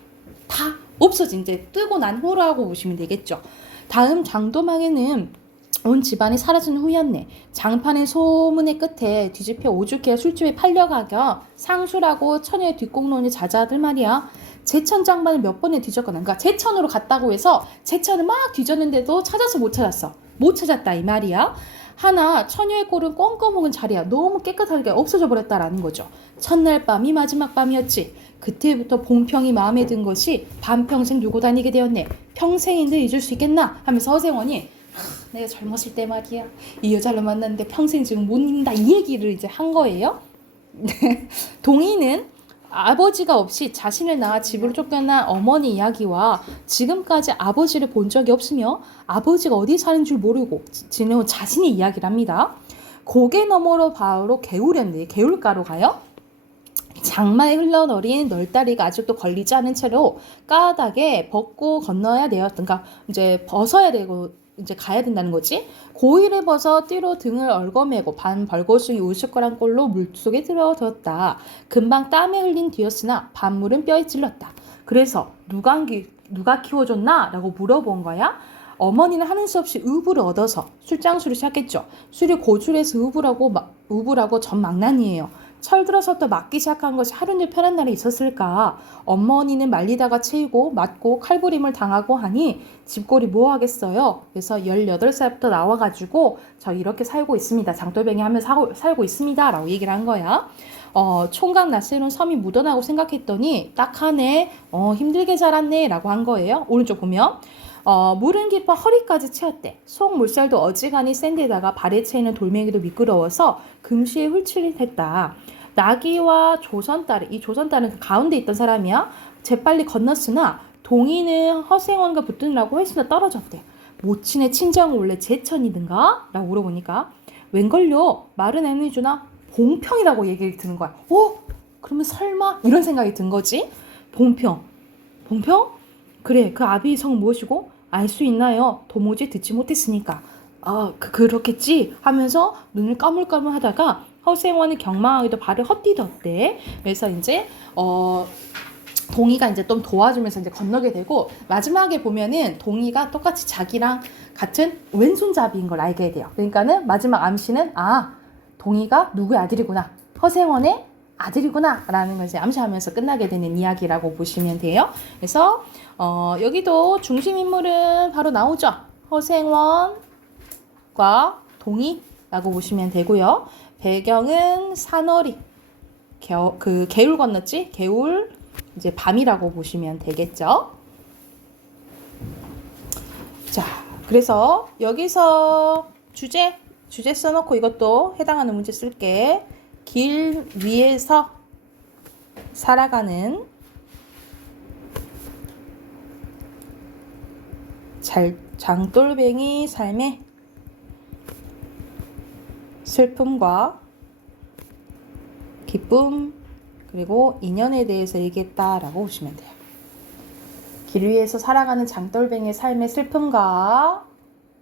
다 없어진, 이제 뜨고 난 후라고 보시면 되겠죠. 다음 장도망에는 온 집안이 사라진 후였네. 장판의 소문의 끝에 뒤집혀 오죽해 술집에 팔려가겨 상수라고 처녀의 뒷공론이 자자들 말이야. 제천 장반을 몇 번에 뒤졌거나, 그러니까 제천으로 갔다고 해서 제천을 막 뒤졌는데도 찾아서 못 찾았어. 못 찾았다 이 말이야. 하나 처녀의 꼴은 껌껌먹은 자리야. 너무 깨끗하게 없어져 버렸다라는 거죠. 첫날 밤이 마지막 밤이었지. 그때부터 봉평이 마음에 든 것이 반평생 두고 다니게 되었네. 평생인데 잊을 수 있겠나 하면서 허생원이 내가 젊었을 때 말이야 이 여자를 만났는데 평생 지금 못 잊는다 이 얘기를 이제 한 거예요. 동희는 아버지가 없이 자신을 낳아 집을 쫓겨난 어머니 이야기와 지금까지 아버지를 본 적이 없으며 아버지가 어디 사는 줄 모르고 지내온 자신의 이야기를 합니다. 고개 너머로 바로 개울이었는데 개울가로 가요. 장마에 흘러내린 널다리가 아직도 걸리지 않은 채로 까닭에 벗고 건너야 되었던, 그러니까 이제 벗어야 되고 이제 가야 된다는 거지. 고이를 벗어 띠로 등을 얽어매고 반 벌거숭이 우스꽝 꼴로 물속에 들어들었다. 금방 땀에 흘린 뒤였으나 반물은 뼈에 찔렀다. 그래서 누가 키워줬나? 라고 물어본 거야. 어머니는 하는 수 없이 의부를 얻어서 술장수를 시작했죠. 술이 고출해서 의부라고 전망난이에요. 철들어서 또 맞기 시작한 것이 하루는 편한 날이 있었을까. 어머니는 말리다가 채이고 맞고 칼부림을 당하고 하니 집골이 뭐 하겠어요. 그래서 18살부터 나와가지고 저 이렇게 살고 있습니다. 장돌뱅이 하면서 살고 있습니다. 라고 얘기를 한 거야. 총각 낯세운 섬이 묻어나고 생각했더니 딱 하네. 힘들게 자랐네 라고 한 거예요. 오른쪽 보면 물은 깊어 허리까지 채웠대. 속 물살도 어지간히 센 데다가 발에 채이는 돌멩이도 미끄러워서 금시에 훌출했다. 나기와 조선딸, 이 조선딸은 그 가운데 있던 사람이야. 재빨리 건넜으나 동이는 허생원과 붙들라고 훨씬 더 떨어졌대. 모친의 친정은 원래 제천이든가? 라고 물어보니까 웬걸요? 말은 애미주나 봉평이라고 얘기를 드는 거야. 그러면 설마? 이런 생각이 든 거지. 봉평? 그래, 그 아비의 성은 무엇이고? 알 수 있나요? 도무지 듣지 못했으니까. 그렇겠지? 하면서 눈을 까물까물 하다가 허생원이 경망하기도 발을 헛디뎠대. 그래서 이제 동이가 이제 좀 도와주면서 이제 건너게 되고, 마지막에 보면은 동이가 똑같이 자기랑 같은 왼손잡이인 걸 알게 돼요. 그러니까는 마지막 암시는 동이가 누구의 아들이구나, 허생원의 아들이구나 라는 것을 암시하면서 끝나게 되는 이야기라고 보시면 돼요. 그래서 여기도 중심인물은 바로 나오죠. 허생원, 과 동이라고 보시면 되고요. 배경은 산허리. 개울 건넜지? 개울 이제 밤이라고 보시면 되겠죠. 자, 그래서 여기서 주제 써놓고 이것도 해당하는 문제 쓸게. 길 위에서 살아가는 장돌뱅이 삶의 슬픔과 기쁨 그리고 인연에 대해서 얘기했다라고 보시면 돼요. 길 위에서 살아가는 장돌뱅이의 삶의 슬픔과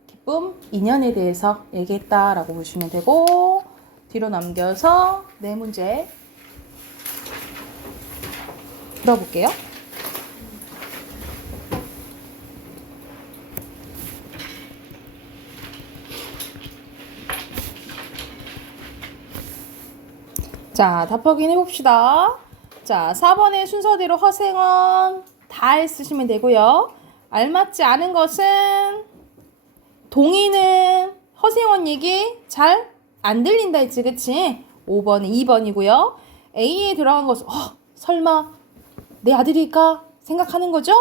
기쁨, 인연에 대해서 얘기했다라고 보시면 되고 뒤로 넘겨서 네 문제 풀어볼게요. 자, 답 확인해 봅시다. 자, 4번의 순서대로 허생원 달 쓰시면 되고요. 알맞지 않은 것은 동의는 허생원 얘기 잘 안 들린다 했지, 그치? 5번은 2번이고요. A에 들어간 것은 설마 내 아들일까 생각하는 거죠?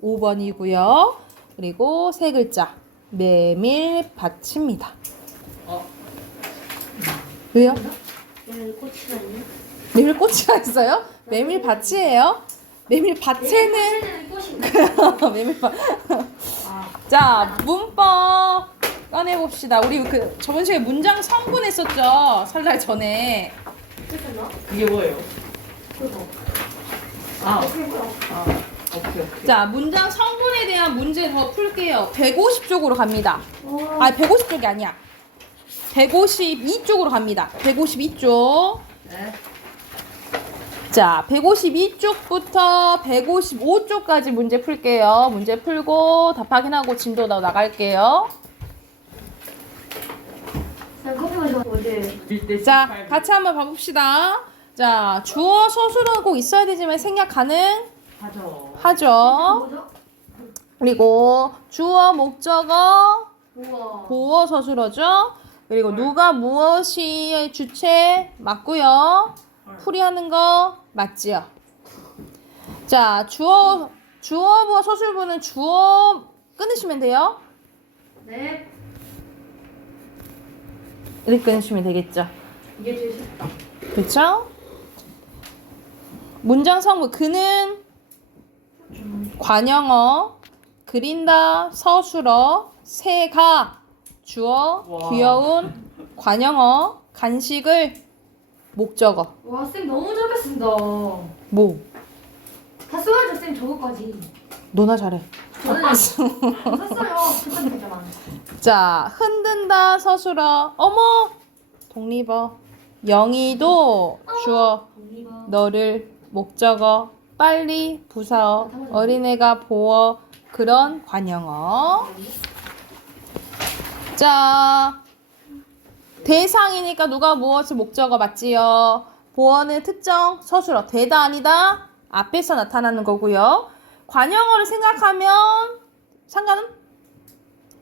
5번이고요. 그리고 세 글자 메밀밭입니다. 왜요? 꽃이라니? 메밀꽃이라 했어요? 메밀밭이에요? 메밀밭에는 꽃인가? 메밀밭. 자, 문법 꺼내봅시다. 우리 저번 시간에 문장 성분 했었죠? 설날 전에. 그랬나? 이게 뭐예요? 그거. 오케이. 자, 문장 성분에 대한 문제 더 풀게요. 150쪽으로 갑니다. 어. 150쪽이 아니야. 152쪽으로 갑니다. 152쪽. 네. 자, 152쪽부터 155쪽까지 문제 풀게요. 문제 풀고 답 확인하고 진도 나갈게요. 난 커피 마셔. 어제. 자, 같이 한번 봐봅시다. 자, 주어 서술어 꼭 있어야 되지만 생략 가능하죠. 뭐죠? 그리고 주어 목적어 우와. 보어 서술어죠. 그리고 누가 무엇이 주체 맞고요. 풀이하는 거 맞지요. 자, 주어 보어 서술부는 주어 끊으시면 돼요. 네. 이렇게 끊으시면 되겠죠. 이게 제일 쉽다. 그렇죠? 문장 성분 그는 관형어 그린다 서술어 새가 주어 와. 귀여운 관형어 간식을 목적어 와, 쌤 너무 잘게 쓴다. 뭐 다 써야죠, 쌤 저거까지. 너나 잘해. 저는 썼어요. 저까지 했잖아. 자, 흔든다 서술어 어머 독립어 영희도 주어 이거. 너를 목적어 빨리 부사어 어린애가 보어 그런 관형어. 자, 대상이니까 누가 무엇을 목적어 맞지요. 보어는 특정 서술어 되다 아니다 앞에서 나타나는 거고요. 관형어를 생각하면 상관은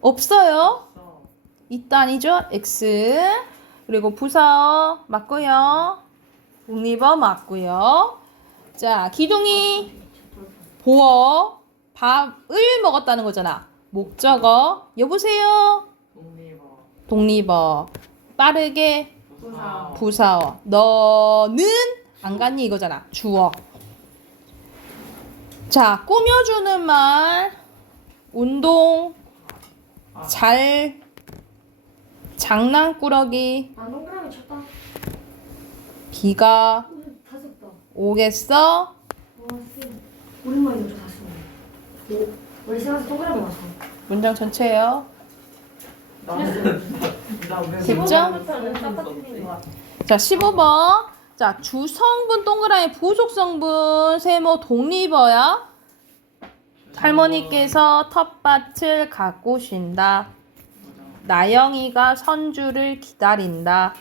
없어요. 있다 아니죠? X. 그리고 부사어 맞고요. 독립어 맞고요. 자, 기둥이 보어 밥을 먹었다는 거잖아. 목적어 여보세요. 독립어 빠르게 부사어 너는 안 갔니 이거잖아. 주어. 자, 꾸며주는 말 운동 잘 장난꾸러기 아, 동그라미 쳤다. 비가 다 썼다. 오겠어. 와, 쌤. 오랜만에 이거 다 쓰네. 원래 쌤한테 동그라미 왔어. 문장 전체예요. 됐죠? 자, 15번. 자, 주성분 동그라미 부속성분 세모 독립어야. 할머니께서 텃밭을 가꾸신다. 나영이가 선주를 기다린다.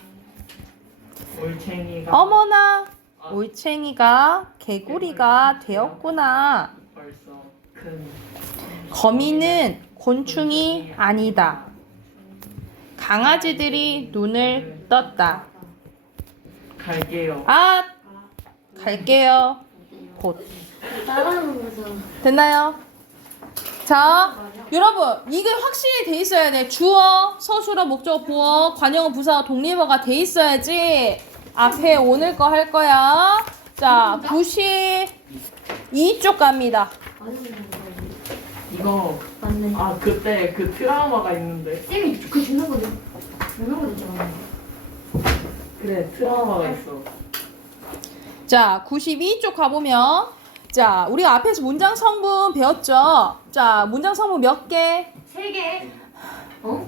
올챙이가 어머나, 올챙이가 개구리가 되었구나. 벌써 큰 거미는 곤충이 아니다. 강아지들이 눈을 떴다. 갈게요. 아, 갈게요. 곧. 따라하는 거잖아. 됐나요? 자, 여러분, 이게 확실히 돼 있어야 돼. 주어, 서술어, 목적어, 보어, 관용어, 부사어, 독립어가 돼 있어야지 앞에 오늘 거 할 거야. 자, 92쪽 갑니다. 이거 맞네. 아 그때 그 트라우마가 있는데. 쌤이 그 주는 거 주는 거 있잖아. 그래 트라우마가 있어. 자, 92쪽 가보면, 자, 우리가 앞에서 문장 성분 배웠죠? 자, 문장 성분 몇 개? 3개. 어?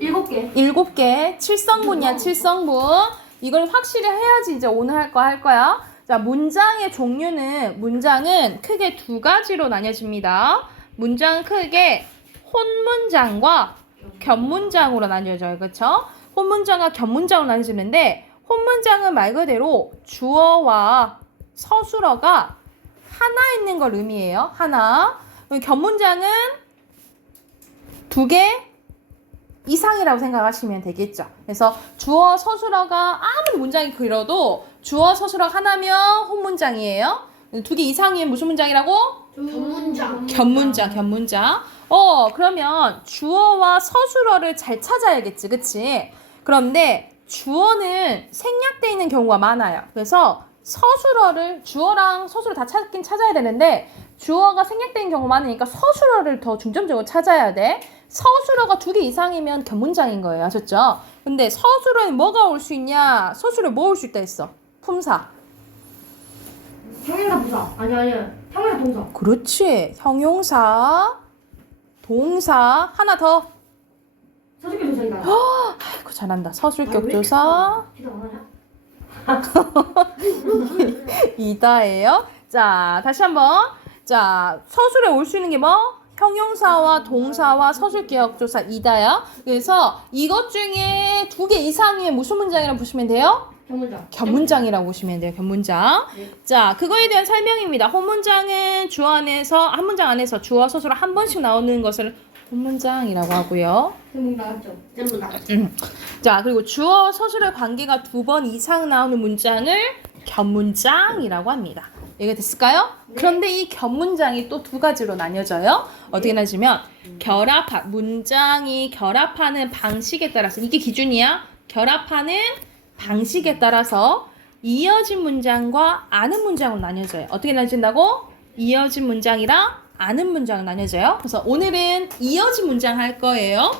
7개. 7개. 7성분이야, 7성분. 이걸 확실히 해야지 이제 오늘 할 거야. 자, 문장의 종류는, 문장은 크게 2가지로 나뉘어집니다. 문장은 크게 혼문장과 겹문장으로 나뉘어져요. 그쵸? 혼문장과 겹문장으로 나뉘어지는데, 혼문장은 말 그대로 주어와 서술어가 하나 있는 걸 의미해요. 하나. 겹문장은 2개 이상이라고 생각하시면 되겠죠. 그래서 주어 서술어가 아무리 문장이 길어도 주어 서술어가 하나면 혼문장이에요. 2개 이상이면 무슨 문장이라고? 전문장. 겹문장. 그러면 주어와 서술어를 잘 찾아야겠지. 그치? 그런데 주어는 생략되어 있는 경우가 많아요. 그래서 서술어를, 주어랑 서술어 다 찾긴 찾아야 되는데 주어가 생략되어 있는 경우가 많으니까 서술어를 더 중점적으로 찾아야 돼. 서술어가 2개 이상이면 겹문장인 거예요. 아셨죠? 근데 서술어에 뭐가 올 수 있냐? 서술어에 뭐 올 수 있다 했어? 품사. 형용사 부사. 아니야. 형용사 동사. 그렇지. 형용사, 동사, 하나 더. 서술격 조사이다. 아이고 잘한다. 서술격 조사. 기도 안 하냐? 이다예요. 자, 다시 한번. 자, 서술에 올 수 있는 게 뭐? 형용사와 동사와 서술격 조사 이다야. 그래서 이것 중에 2개 이상이면 무슨 문장이라고 보시면 돼요? 전문장. 겹문장이라고 보시면 돼요. 겹문장. 자, 그거에 대한 설명입니다. 혼문장은 주어 안에서, 한 문장 안에서 주어 서술어 한 번씩 나오는 것을 혼문장이라고 하고요. 전문 나왔죠? 전부 다. 자, 그리고 주어 서술의 관계가 2번 이상 나오는 문장을 겹문장이라고 합니다. 이해가 됐을까요? 그런데 이 겹문장이 또 2가지로 나뉘어져요. 어떻게 나뉘면 문장이 결합하는 방식에 따라서, 이게 기준이야. 결합하는 방식에 따라서 이어진 문장과 아는 문장으로 나뉘어져요. 어떻게 나뉘어진다고? 이어진 문장이랑 아는 문장으로 나뉘어져요. 그래서 오늘은 이어진 문장 할 거예요.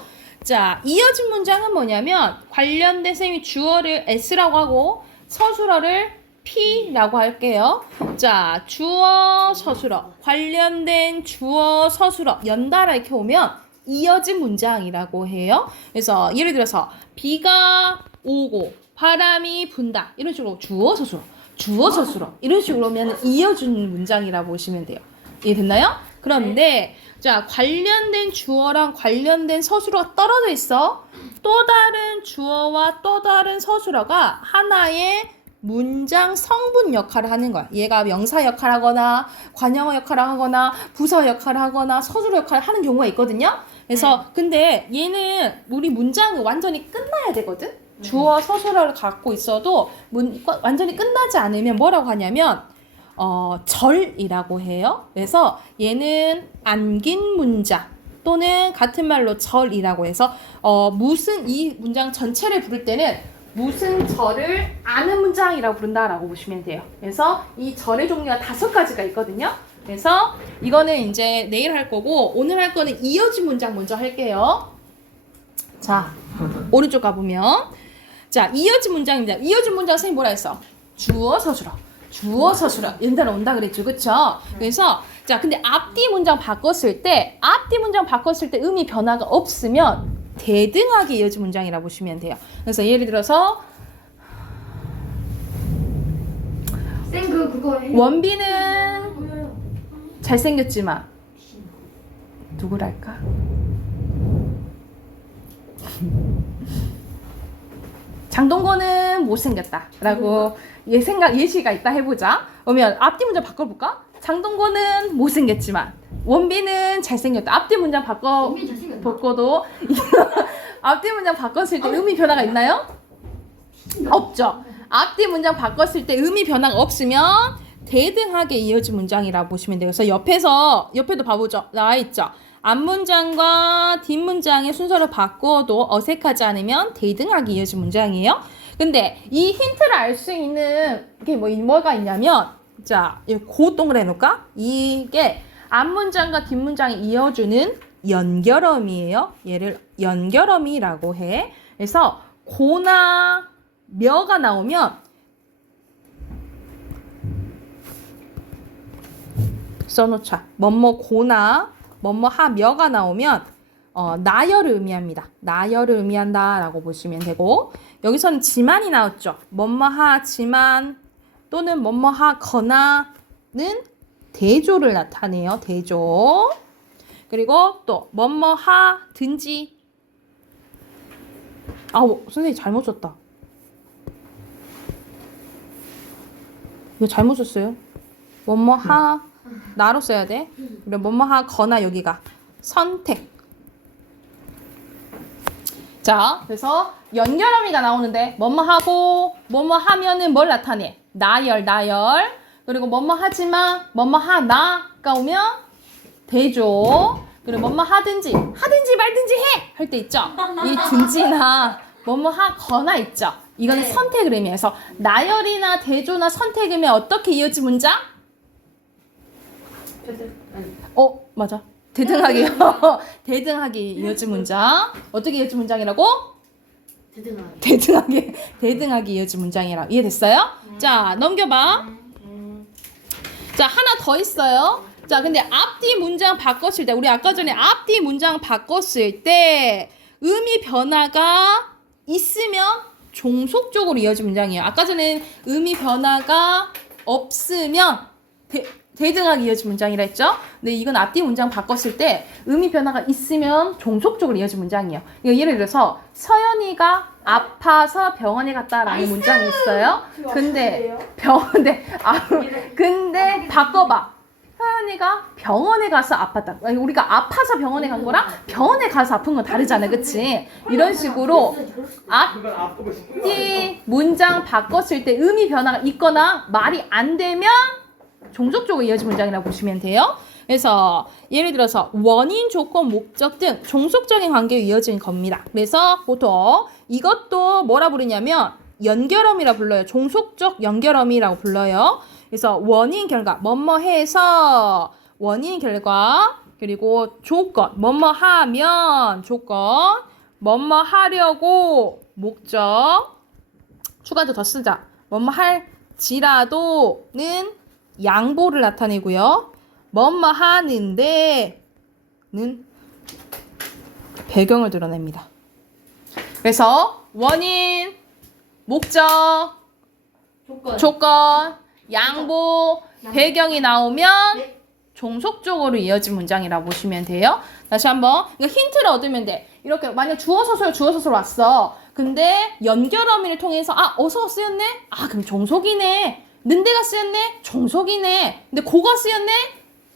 자, 이어진 문장은 뭐냐면 관련된 쌤이 주어를 S라고 하고 서술어를 P라고 할게요. 자, 주어, 서술어, 관련된 주어, 서술어 연달아 이렇게 오면 이어진 문장이라고 해요. 그래서 예를 들어서 비가 오고 바람이 분다 이런 식으로 주어, 서술어, 주어, 서술어 이런 식으로 오면 이어진 문장이라고 보시면 돼요. 이해됐나요? 그런데 자, 관련된 주어랑 관련된 서술어가 떨어져 있어. 또 다른 주어와 또 다른 서술어가 하나의 문장 성분 역할을 하는 거야. 얘가 명사 역할을 하거나 관용어 역할을 하거나 부사 역할을 하거나 서술어 역할을 하는 경우가 있거든요. 그래서 근데 얘는 우리 문장은 완전히 끝나야 되거든. 주어 서술어를 갖고 있어도 완전히 끝나지 않으면 뭐라고 하냐면 절이라고 해요. 그래서 얘는 안긴 문장 또는 같은 말로 절이라고 해서 무슨 이 문장 전체를 부를 때는 무슨 절을 아는 문장이라고 부른다라고 보시면 돼요. 그래서 이 절의 종류가 5가지가 있거든요. 그래서 이거는 이제 내일 할 거고 오늘 할 거는 이어진 문장 먼저 할게요. 자, 오른쪽 가보면 자, 이어진 문장입니다. 이어진 문장 선생님 뭐라 했어? 주어 서술어. 주어 서술어 연달아 온다 그랬죠. 그쵸? 그래서 자, 근데 앞뒤 문장 바꿨을 때 의미 변화가 없으면 대등하게 이어진 문장이라고 보시면 돼요. 그래서 예를 들어서 쌤 그거 해. 원빈은 잘생겼지만 누구랄까? 장동건은 못생겼다라고 예시가 있다 해보자. 그러면 앞뒤 문장 바꿔볼까? 장동건은 못생겼지만 원빈은 잘생겼다. 앞뒤 문장 원빈 잘생겼나? 바꿔도 앞뒤 문장 바꿨을 때 의미 변화가 있나요? 없죠. 앞뒤 문장 바꿨을 때 의미 변화가 없으면 대등하게 이어진 문장이라고 보시면 돼요. 그래서 옆에도 봐보죠. 나와 있죠. 앞 문장과 뒷 문장의 순서를 바꿔도 어색하지 않으면 대등하게 이어진 문장이에요. 근데 이 힌트를 알 수 있는 게 뭐가 있냐면, 자, 고 동그래 놓을까? 이게 앞 문장과 뒷 문장이 이어주는 연결어미예요. 얘를 연결어미라고 해. 그래서 고나 며가 나오면 써놓자. 뭐뭐 고나 뭐뭐 하 며가 나오면 나열을 의미합니다. 나열을 의미한다 라고 보시면 되고, 여기서는 지만이 나왔죠. 뭐뭐 하 지만 또는 뭐뭐 하거나는 대조를 나타내요. 대조. 그리고 또 뭐뭐 하든지. 아우, 선생님 잘못 썼다. 이거 잘못 썼어요. 뭐뭐 하 나로 써야 돼. 그리고 뭐뭐 하거나 여기가 선택. 자, 그래서 연결어미가 나오는데 뭐뭐 하고 뭐뭐 하면은 뭘 나타내? 나열. 그리고 뭐뭐 하지마 뭐뭐 하나가 오면 대조. 그리고 뭐뭐 하든지 말든지 해 할 때 있죠. 이 든지나 뭐뭐 하거나 있죠. 이거는 네. 선택을 의미해서 나열이나 대조나 선택이면 어떻게 이어진 문장? 맞아. 대등하게요. 대등하게 이어진 문장. 어떻게 이어진 문장이라고? 대등하게. 대등하게 이어진 문장이라고. 이해됐어요? 자, 넘겨봐. 자, 하나 더 있어요. 자, 근데 앞뒤 문장 바꿨을 때, 우리 아까 전에 앞뒤 문장 바꿨을 때 의미 변화가 있으면 종속적으로 이어진 문장이에요. 아까 전에 의미 변화가 없으면 대등하게 이어진 문장이라 했죠? 근데 이건 앞뒤 문장 바꿨을 때 의미 변화가 있으면 종속적으로 이어진 문장이에요. 예를 들어서 서연이가 아파서 병원에 갔다라는 문장이 있어요. 근데 근데 바꿔봐. 서연이가 병원에 가서 아팠다. 아니, 우리가 아파서 병원에 간 거랑 병원에 가서 아픈 건 다르잖아, 그치? 이런 식으로 그건 아프고 싶은 거 아니야? 앞뒤 문장 바꿨을 때 의미 변화가 있거나 말이 안 되면 종속적으로 이어진 문장이라고 보시면 돼요. 그래서 예를 들어서 원인, 조건, 목적 등 종속적인 관계로 이어진 겁니다. 그래서 보통 이것도 뭐라 부르냐면 연결어미라 불러요. 종속적 연결어미라고 불러요. 그래서 원인, 결과, 뭐뭐 해서 원인, 결과, 그리고 조건, 뭐뭐 하면 조건, 뭐뭐 하려고 목적, 추가도 더 쓰자. 뭐뭐 할지라도는 양보를 나타내고요. 뭐뭐 하는데는 배경을 드러냅니다. 그래서 원인, 목적, 조건, 양보, 배경이 나오면 종속적으로 이어진 문장이라고 보시면 돼요. 다시 한번 이거 힌트를 얻으면 돼. 이렇게 만약 주어서설 왔어. 근데 연결어미를 통해서 어서가 쓰였네? 그럼 종속이네. 는데가 쓰였네? 종속이네. 근데 고가 쓰였네?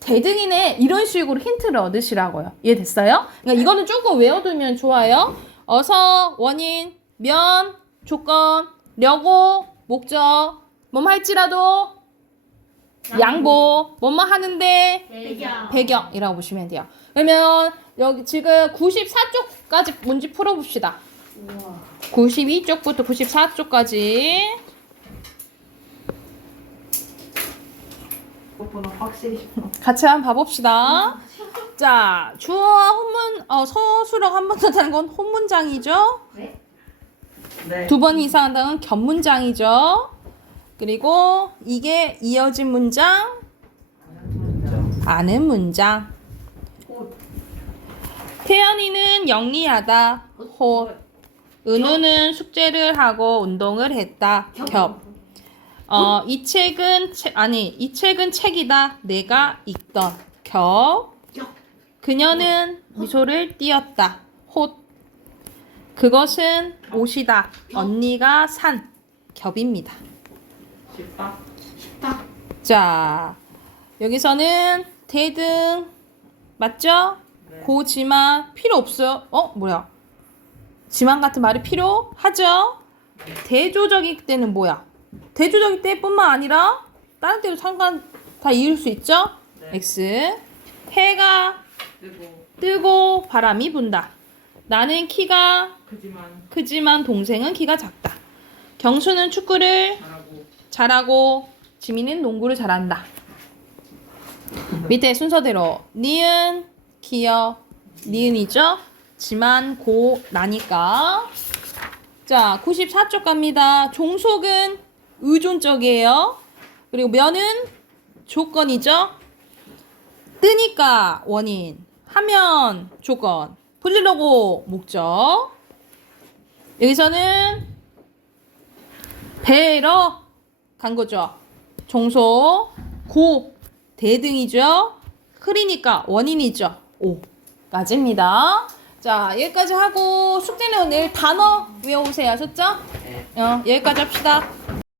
대등이네. 이런 식으로 힌트를 얻으시라고요. 이해됐어요? 그러니까 이거는 조금 외워두면 좋아요. 어서, 원인, 면, 조건, 려고, 목적, 뭐뭐 할지라도, 양보, 뭐뭐 하는데, 배경이라고 보시면 돼요. 그러면 여기 지금 94쪽까지 문제 풀어봅시다. 92쪽부터 94쪽까지. 그것보다 확실히 같이 한번 봐봅시다. 자, 주어와 혼문, 서술어가 한 번 더 다는 건 혼문장이죠. 네. 두 번 이상 한다는 건 겹문장이죠. 그리고 이게 이어진 문장, 아는 문장. 태연이는 영리하다. 호. 은우는 숙제를 하고 운동을 했다. 겹. 이 책은 책이다. 내가 읽던. 겹. 그녀는 미소를 띄었다. 홑. 그것은 옷이다. 언니가 산. 겹입니다. 쉽다. 자, 여기서는 대등 맞죠? 네. 고지만 필요 없어요. 뭐야? 지만 같은 말이 필요하죠? 대조적일 때는 뭐야? 대조적일 때뿐만 아니라 다른 때도 상관 다 이을 수 있죠? 네. X. 해가 뜨고 뜨고 바람이 분다. 나는 키가 크지만 크지만 동생은 키가 작다. 경수는 축구를 잘하고 잘하고 지민은 농구를 잘한다. 밑에 순서대로 니은, 기역, 니은이죠? 지만, 고, 나니까. 자, 94쪽 갑니다. 종속은 의존적이에요. 그리고 면은 조건이죠? 뜨니까 원인, 하면 조건, 풀리려고 목적. 여기서는 배러 간 거죠. 종속, 고, 대등이죠. 흐리니까 원인이죠. 오, 까지입니다. 자, 여기까지 하고 숙제는 내일 단어 외워오세요. 아셨죠? 네. 여기까지 합시다.